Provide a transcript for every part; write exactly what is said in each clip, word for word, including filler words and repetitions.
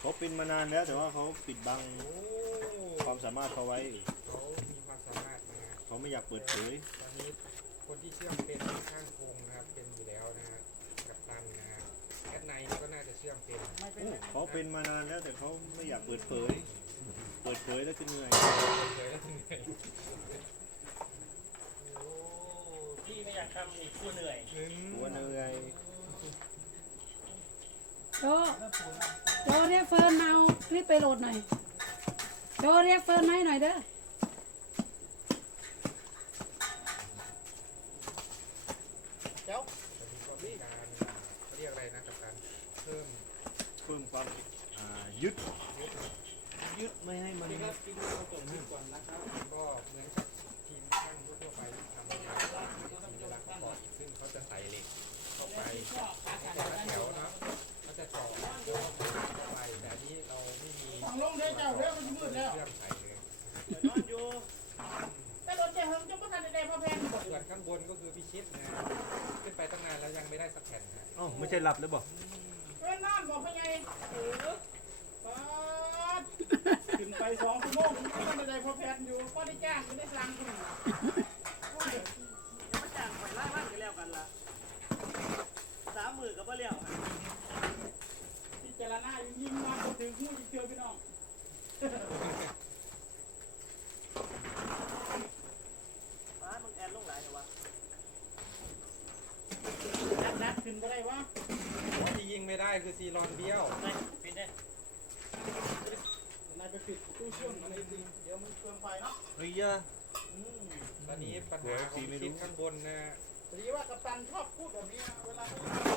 เขาเป็นมานานแล้วแต่ว่าเขาปิดบังความสามารถเขาไว้เขามีความสามารถนะฮะเขาไม่อยากเปิดเผยตอนนี้คนที่เชื่อมเป็นช่างพงนะครับเป็นอยู่แล้วนะฮะกับตันนะฮะแอดไนก็น่าจะเชื่อมเป็นเขาเป็นมานานแล้วแต่เขาไม่อยากเปิดเผยเปิดเผยแล้วจะเหนื่อยเผยแล้วจะเหนื่อยโอ้พี่ไม่อยากทำอีกกูเหนื่อยหัวเหนื่อยโจโจเรียกเฟิร์นมาเอาคลิปไปโหลดหน่อยโจเรียกเฟิร์นมาให้หน่อยเด้อเจ้าก็มีการเขาเรียกอะไรนะกับการเพิ่มเพิ่มความยึดยึดไม่ให้มันก็กินเราจบก่อนนะครับก็เหมือนกับทีมช่างทั่วไปทำงานมีเวลาประกอบซึ่งเขาจะใส่เหล็กเข้าไปแต่ละแถวนะเขาจะต่อเข้าไปแต่นี้เราไม่มีฝั่งลงเด้เจ้าเด้มันมืดแล้วเครื่องใส่เลยนอนอยู่แต่รถเจ้าจะไม่ทันได้มาแพงส่วนข้างบนก็คือพิชิตนะขึ้นไปตั้งนานแล้วยังไม่ได้สักแผ่นนะอ๋อไม่ใช่หลับหรือเปล่าเอ้ยน้ำบอกพ่อใหญ่เออขึ้นไปสองชั่วโมงไม่ทันได้พอแพงอยู่พอได้จ้างไม่ได้สั่งคุณมาจ้างไปไล่บ้านกันแล้วกันละสามหมื่นกับว่าเลี้ยวพิจารณายิ่งมาถึงหูยิ่งเจอพี่น้องร้านมึงแอนลงหลายเหรอวะนัดนัดขึ้นไปได้วะที่ยิงไม่ได้คือซีรอนเบี้ยวได้ปิดได้นายไปปิดตู้เชื่อมอะไรดีเดี๋ยวมันเฟืองไฟเนาะเฮ้ยยะตอนนี้ปัญหาของพิชิตข้างบนนะดีว่ากัปตันชอบพูดแบบนี้เวลา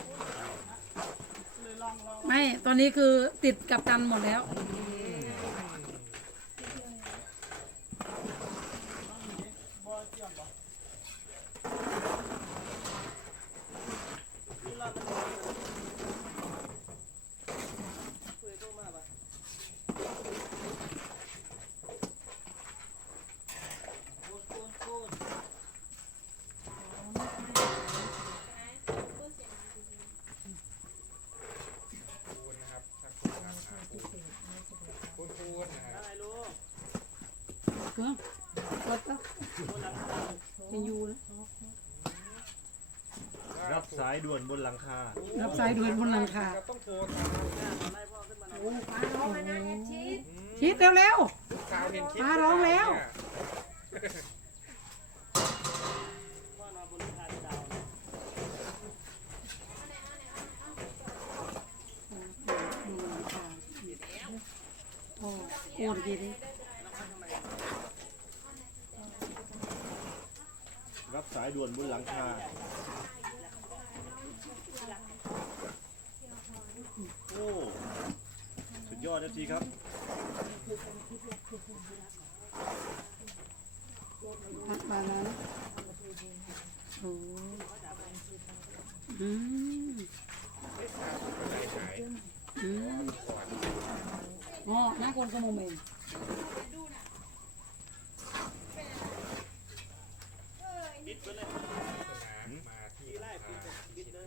เลยลองลองไม่ตอนนี้คือติดกับตันหมดแล้วบอเชื่อมบอนี่รอบมันคุยเข้ามาปะโคตรโคตรโคตรคูณนะครับช่างคูณราคาคูณคูณคูณนะฮะอะไรลูกเพื่อนกดแล้วยังอยู่นะรับสายด่วนบนหลังคารับสายด่วนบนหลังคาต้องโทรตไล่พ่อขึ้นมาหน่อยฟ้าร้องแล้วนะชิดชิดเร็วเร็วสาวเห็นคลิปฟ้าร้องแล้วพ่อนอนบนคาดาวเนี่ยโอ้โอนดีดิรับสายด่วนบนหลังคาโอ้สุดยอดนะทีครับพักมาแล้วโอ้อืมอืมอ๋อหน้าคนสมุนเองปิดไปเลยมาที่ไล่ปิดปิดเลย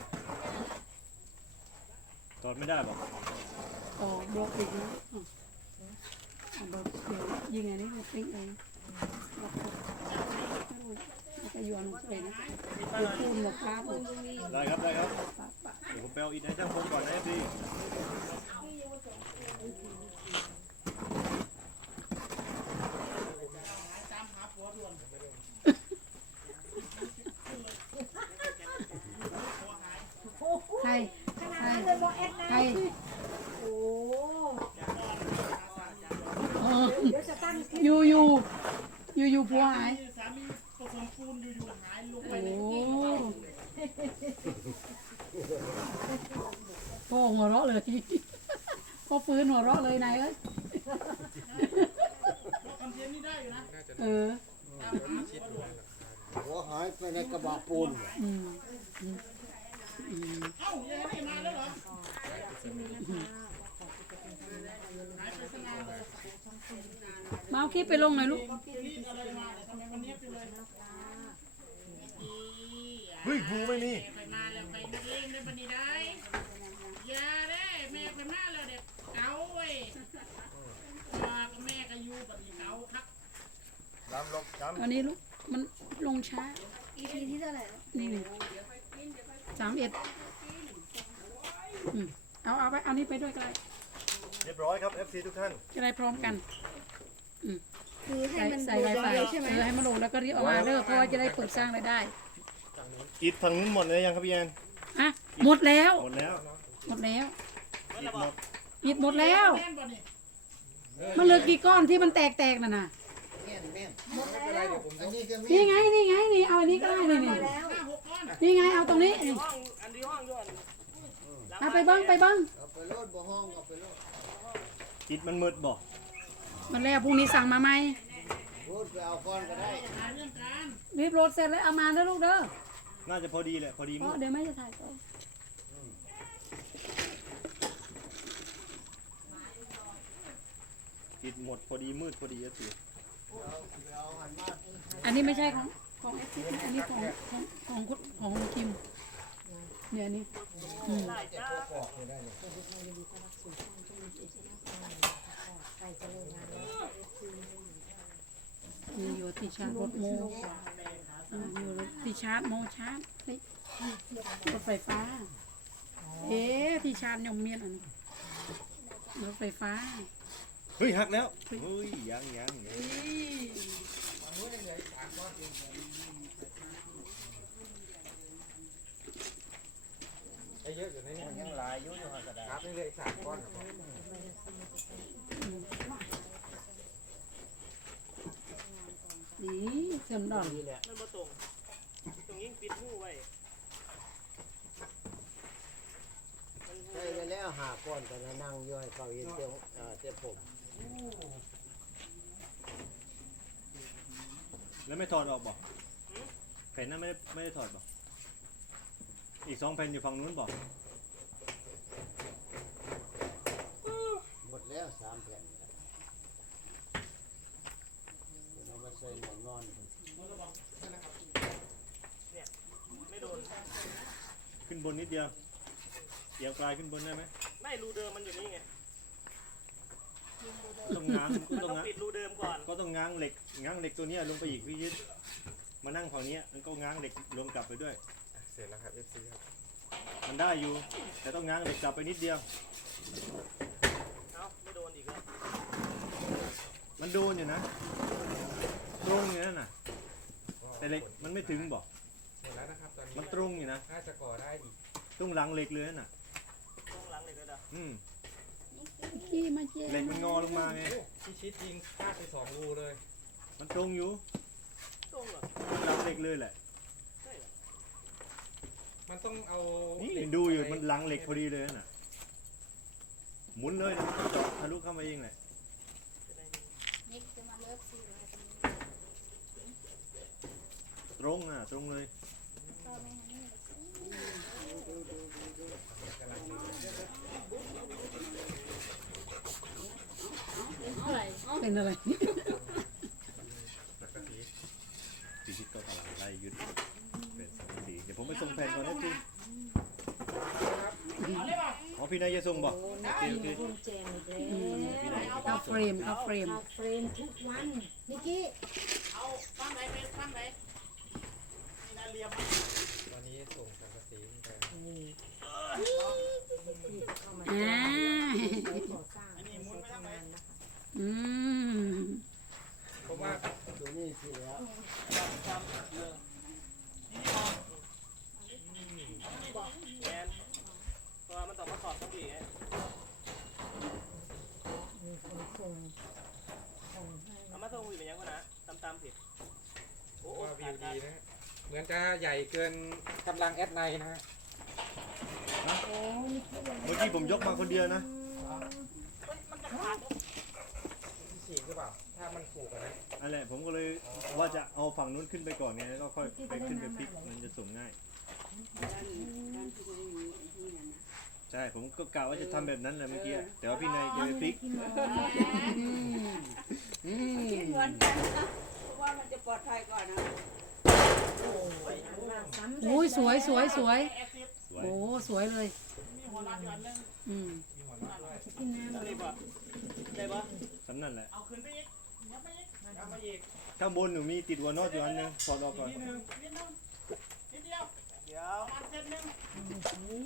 ตอดไม่ได้บอกอ๋อบล็อกอีกนะอ๋อบอกเดี๋ยวยิงไงนี่ติ๊กเองแล้วก็ยวนเลยนะปูนหมกค้าปูนได้ครับได้ครับเดี๋ยวผมไปเอาอินให้ช่างพงก่อนนะพี่ใครใครใครโอ้ยูยูยูยูผัวหายสามีผสมปูนอยู่ๆหายลงไปโอ้พ่อหัวเราะเลยพ่อฟื้นหัวเราะเลยนายเอ้ยคอนเทนต์นี่ได้อยู่นะเออหัวหายไปในกระบะปูนอืมเอ้ายังไม่มาแล้วเหรอหายไปสนานเลยมาเอาคลิปไปลงหน่อยลูกรีบอะไรมาทำไมมันเนี้ยไปเลยเฮ้ยบูไม่มีไปมาแล้วไปนักเลงได้บันนี้ได้อย่าได้แม่ไปมาแล้วเด็กเกาเว้ยมากับแม่ก็อยู่ปฏิเกาครับจำลบจอันนี้ลูกมันลงช้าอีพีที่เท่าไหร่แล้วนี่นี่สามเอ็ดอืมเอาเอาไปเอานี้ไปด้วยก็ได้ำเรียบร้อยครับ เอฟ ซี ทุกท่านจะได้พร้อมกันคือให้ใส่มันใส่ดูไวไฟเดียวใช่ไหมเออให้มันลงแล้วก็รีบเอามาเด้อเพราะว่าจะได้เปิดสร้างรายได้อิฐฝั่งนู้นหมดเลยยังครับพี่แอนอ่ะหมดแล้วหมดแล้วหมดแล้วอิฐหมดอิดหมดแล้วแม่นบ่นี่มันเหลือกี่ก้อนที่มันแตกๆน่ะน่ะแม่นแม่นไม่เป็นไรเดี๋ยวผมอันนี้ก็แม่นี่นไงนี่ไงนี่เอาอันนี้ก็ได้นี่นี่แล้วห้าหกก้อนนี่ไงเอาตรงนี้นี่ห้องอันที่ห้องย้อนเอาไปเบิ้งไปเบิ้งเอาไปโลดบ่ห้องเอาไปโลดอิฐมันมืดบอกมันแล้วพรุ่งนี้สั่งมาไหมโลดไปเอาก้อนก็ได้หาเรื่องการรีบโหลดเสร็จแล้วเอามาเด้อลูกเด้อน่าจะพอดีแหละ พอดีเพมืราะดเดี๋ยวแม่จะถ่ายต่ออิฐหมดพอดีมืดพอดีเอฟซีเอาหันมาอันนี้ไม่ใช่ของของเอฟซีอันนี้ของของของคุณของคุณคิมเนี่ยอันนี้อืมได้จ้าปอกไม่ได้เลยมีอยู่ที่ชาร์จรถโมอ่าอยู่ที่ชาร์จโมชาร์จเฮ้ยรถไฟฟ้า เอ๊ะที่ชาร์จยมเมียนอันนี้รถไฟฟ้าเฮ้ยหักแล้ว เฮ้ยยังยังยังไอ้เยอะอยู่ในนี้มันยังหลายอยู่อยู่หันกระดาษครับนี่เลยสามก้อนครับนี่เสริมดอนนี่แหละมันมาตรงตรงยิ่งปิดหูไว้มันหูได้ไปแล้วหาก้อนแต่ละนั่งอยู่ให้เขาเห็นเจ้าเอ่อเจ้าผมแล้วไม่ถอดออกบอกแผ่นนั้นไม่ได้ไม่ได้ถอดบอกอีกสองแผ่นอยู่ฝั่งนู้นบอกหมดแล้วสามแผ่นเอามาใส่หมอนนอนไม่โดนขึ้นบนนิดเดียวเอียงปลายขึ้นบนได้ไหมไม่รูเดิมมันอยู่นี่ไงต้องง้างมันต้ต้ออง งง้างปิดรูเดิมก่อนก็ต้องง้างเหล็กง้างเหล็กตัวเนี้ยลงไปอีกพี่ยึดมานั่งฝั่งเนี้ยมันก็ง้างเหล็กรวมกลับไปด้วยเสร็จแล้วครับ เอฟ ซี ครับมันได้อยู่ แต่ต้องง้างเหล็กกลับไปนิดเดียวเอ้าไม่โดนอีกแล้วมันโดนอยู่นะตรงอยู่นั่นน่ะ แต่เหล็กมันไม่ถึงบอกเสร็จแล้วนะครับตอนนี้มันตรงอยู่นะน่าจะก่อได้อีกตรงหลังเหล็กเลยนั่นน่ะต้องหลังเลยก็ได้อืมขี้มาเจ๊เหล็กมันงอลงมาไงโอ้พี่ชิดยิงพลาดไปสองรูเลยมันตรงอยู่ตรงเหรอหลังเหล็กเลยแหละใช่เหรอมันต้องเอานี่เหล็กดูอยู่ไปมันหลังเหล็กพอดีเลยนั่นน่ะหมุนเลยนะมันเจาะทะลุเข้ามาเองแหละจะได้นิกจะมาเลิฟซีอะไรตรงอ่ะตรงเลยต่อไหมคะนี่เป็นอะไรสังกะสีสี่สิบก็ตลาดไล่ยึดเป็นสองสี่เดี๋ยวผมไปส่งแผ่นก่อนนะพี่เอาเลยป่ะอ๋อพี่นายจะส่งบอกโอเคโอเคกุญแจอีกแล้วอืมเข้าเฟรมเข้าเฟรมเฟรมทุกวันนิกกี้เอาข้างไหนไปข้างไหนนี่นะเรียมตอนนี้ส่งสังกะสีไปอ่าอันนี้หมุนไปทางไหนอืมเพราะว่าตัวนี้สิแล้วแมนเพราะว่ามันต้องมาสอบต้องดีไงเอามาส่งหุ่ยเป็นยังไงนะตำตำผิดเพโอ้ราะโหว่าวิวดีนะฮะเหมือนจะใหญ่เกินกำลังแอดไนนะฮะเมื่อกี้ผมยกมาคนเดียวนะมันจะขาดพี่ฉีกหรือเปล่า ถ้ามันผูกอะนะนั่นแหละผมก็เลยว่าจะเอาฝั่งนู้นขึ้นไปก่อนไงแล้วก็ค่อยไปขึ้นไปพลิกมันจะส่งง่ายใช่ผมก็กะว่าจะทำแบบนั้นแหละเมื่อกี้แต่ว่าพี่นายจะไปพลิกอืมเหมือนกันนะเพราะว่ามันจะปลอดภัยก่อนนะโอ้ยสวยสวยสวยแอคซิสสวยโอ้สวยเลยมีหัวรัดอยู่อันนึงอืมมีหัวน็อตด้วยกินน้ำอันนี้บ่ได้บ่สำนั่นแหละเอาขึ้นไปอีกยับไปอีกเอามาอีกข้างบนหนูมีติดหัวนอตอยู่อันนึงถอดออกก่อนนิดนึงนิดนึงนิดเดียวเดี๋ยวประมาณเซนหนึงนี่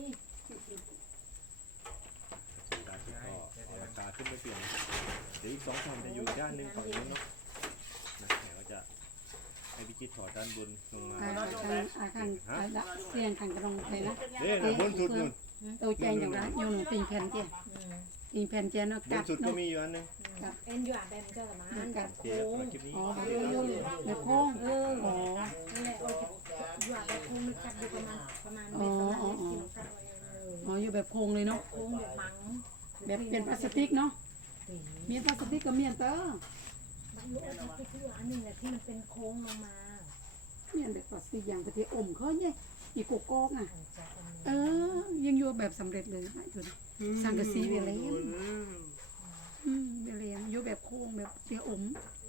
ตาขึ้นก็เอาตาขึ้นไปเปลี่ยนเดี๋ยวอีกสองแผ่นจะอยู่ด้านหนึงฝั่งนู้นเนาะนะเดี๋ยวก็จะให้พี่จิตถอดด้านบนลงมาอาคังอาคังอาละเสียงคังกระดงเลยนะเด้นะบนสุดนู่นตัวแจงอย่างไรโยนตีนแผ่นเจ้ตีนแผ่นเจ้าเนาะบกันดสุดก็เนาะมีอยู่อันนึงเอ็นอยู่อ่ะแบบเจ้าละมันแบบโอเคแล้วสำหรับคลิปนี้อ๋อแบบโค้งเอออ๋อนั่นแหละโอ้ยอยู่อ่ะแบบโค้งมันกัดอยู่ประมาณประมาณเมตรประมาณนี้ที่เรากัดไว้เอออ๋ออยู่แบบโค้งเลยเนาะโค้งแบบมังแบบเป็นพลาสติกเนาะมีพลาสติกกับเมียนเตอร์บางลูกเอาไปที่อันนึงเนี่ยที่มันเป็นโค้งลงมาเมียนแบบพลาสติกอย่างประเทศอมเขาเนี่ยอีกโกกอ่ะจากอันนี้เออ ยังอยู่แบบสำเร็จเลยนะอยู่นะสังกะสีเวลเลมอืมเวลเลมอยู่แบบโค้งแบบเสียอม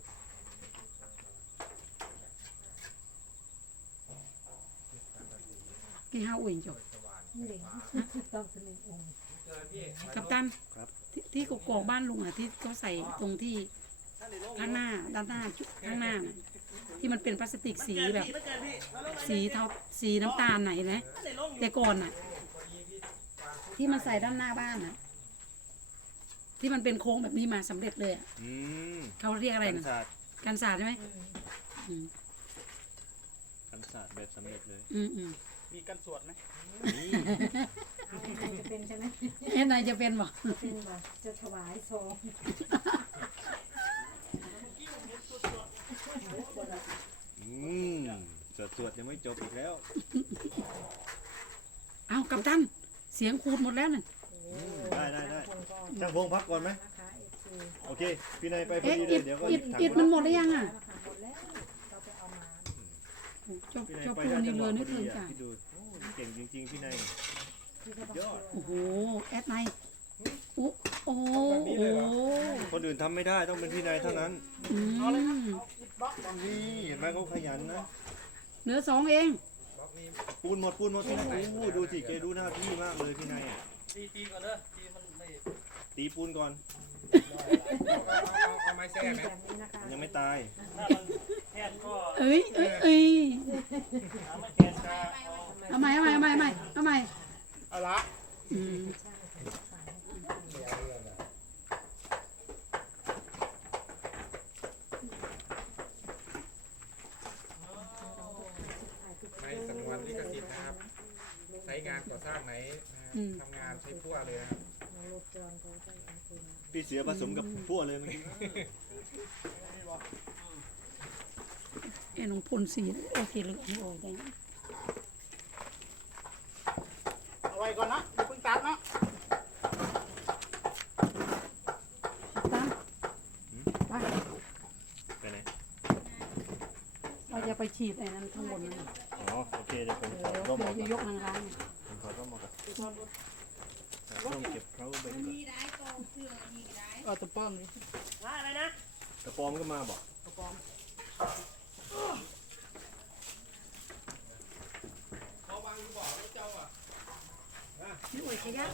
กี่ห้าอุ่นจบนี่เลยต้องเป็นองค์เจอพี่กัปตันที่ที่กกอกบ้านลุงอ่ะที่เขาใส่ตรงที่ท่านได้ลงข้างหน้าด้านหน้าจุดข้างหน้าน่ะที่มันเป็นพลาสติกสีแบบมันเกินพี่มาลงมาสีเทาสีน้ำตาลไหนนะท่านได้ลงอยู่แต่ก่อนน่ะ ที่มันใส่ด้านหน้าบ้านน่ะ ที่มันเป็นโค้งแบบนี้มาสำเร็จเลยอะอืมเขาเรียกอะไรกันนะศาสตร์กันศาสตร์ใช่ไหมอืมกันศาสตร์แบบสำเร็จเลยอืมอืมมีกันสวดไหมนี่จะเป็นใช่ไหมเอ๊ะนายจะเป็นบ่จะเป็นแบบจะถวายซองอืมสวดสวดยังไม่จบอีกแล้วเอากัปตันเสียงขูดหมดแล้วน่ะได้ได้ได้ช่างพงพักก่อนไหมนะคะเอฟซีโอเค พี่นายไปพอเอ๊ะดีเลอิยดเดี๋ยวก็อิดถังอิดมันหมดหรือยังอ่ะหมดแล้วเราไปเอามาจบพี่นายจบไปปูได้นี่จังหเลวะยพนึอกถึดีงอ่ะจ้ะพี่ดูเก่งจริงๆพี่นายที่จะบอกยอดโอ้โหแอดไนโอ้โอ้โหคนอื่นทำไม่ได้ต้องเป็นพี่นายเท่านั้นอืมนี่เห็นไหมเขาขยันนะเหลือสองเองบล็อกนี้ปูนหมดปูนหมดพี่นายโอ้โหดูสิแกดูหน้าพี่มากเลยพี่นายอ่ะตีตีก่อนเด้อตีมันไม่ตีปูนก่อนเอาเอาเอาไม้แซ่ไหมแบบนี้นะคะมันยังไม่ตายถ้ามันแทนก็เอ้ยเอ้ยเอ้ยหาไม่แทนก็เอาเอาใหม่เอาใหม่เอาใหม่เอาใหม่เอาใหม่เอาละอืมในสำนวนลิขสิทธิ์นะครับใช้งานก่อสร้างไหนนะครับทำงานใช้พั่วเลยนะครับรถจรเขาจะเอาปืนพี่เสือผสมกับพวกเลยเมื่อกี้เอ็นของพลสีโอเคเลยโอ้ยได้เอาไว้ก่อนนะอย่าเพิ่งตัดนะตามไปไปไหนเราจะไปฉีดไอ้นั้นข้างบนนั่นน่ะอ๋อโอเคเดี๋ยวผมเอถอดอร่มออกเดี๋ยวจะยกนางร้านผมถอดร่มออกก่อนร่มเก็บเขาไปก่อนมีได้โตเสื้อมีได้เอาตะป้อมนี่ว่าอะไรนะกระปอมก็มาบอกพี่อุ๋ยขยับ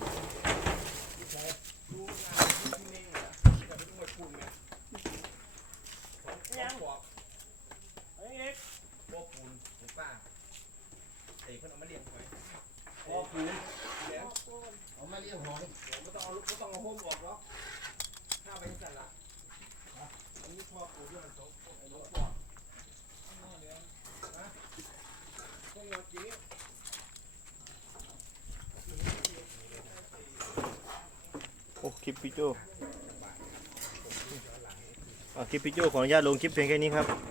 ยังเอ้ยเอ็กพวกปูนปูนป้าเอ้ยเพิ่นเอามาเลี้ยงไว้พอปูเอามาเลี้ยงหอยไม่ต้องเอาไม่ต้องเอาห่มออกหรอกถ้าไปสั่นละอันนี้พ่อปูด้วยมันสองไอ้ลูกพ่อนะพวกเราจีโอ้คลิปพี่โจอ่ะคลิปพี่โจขออนุญาตลงคลิปเพียงแค่นี้ครับ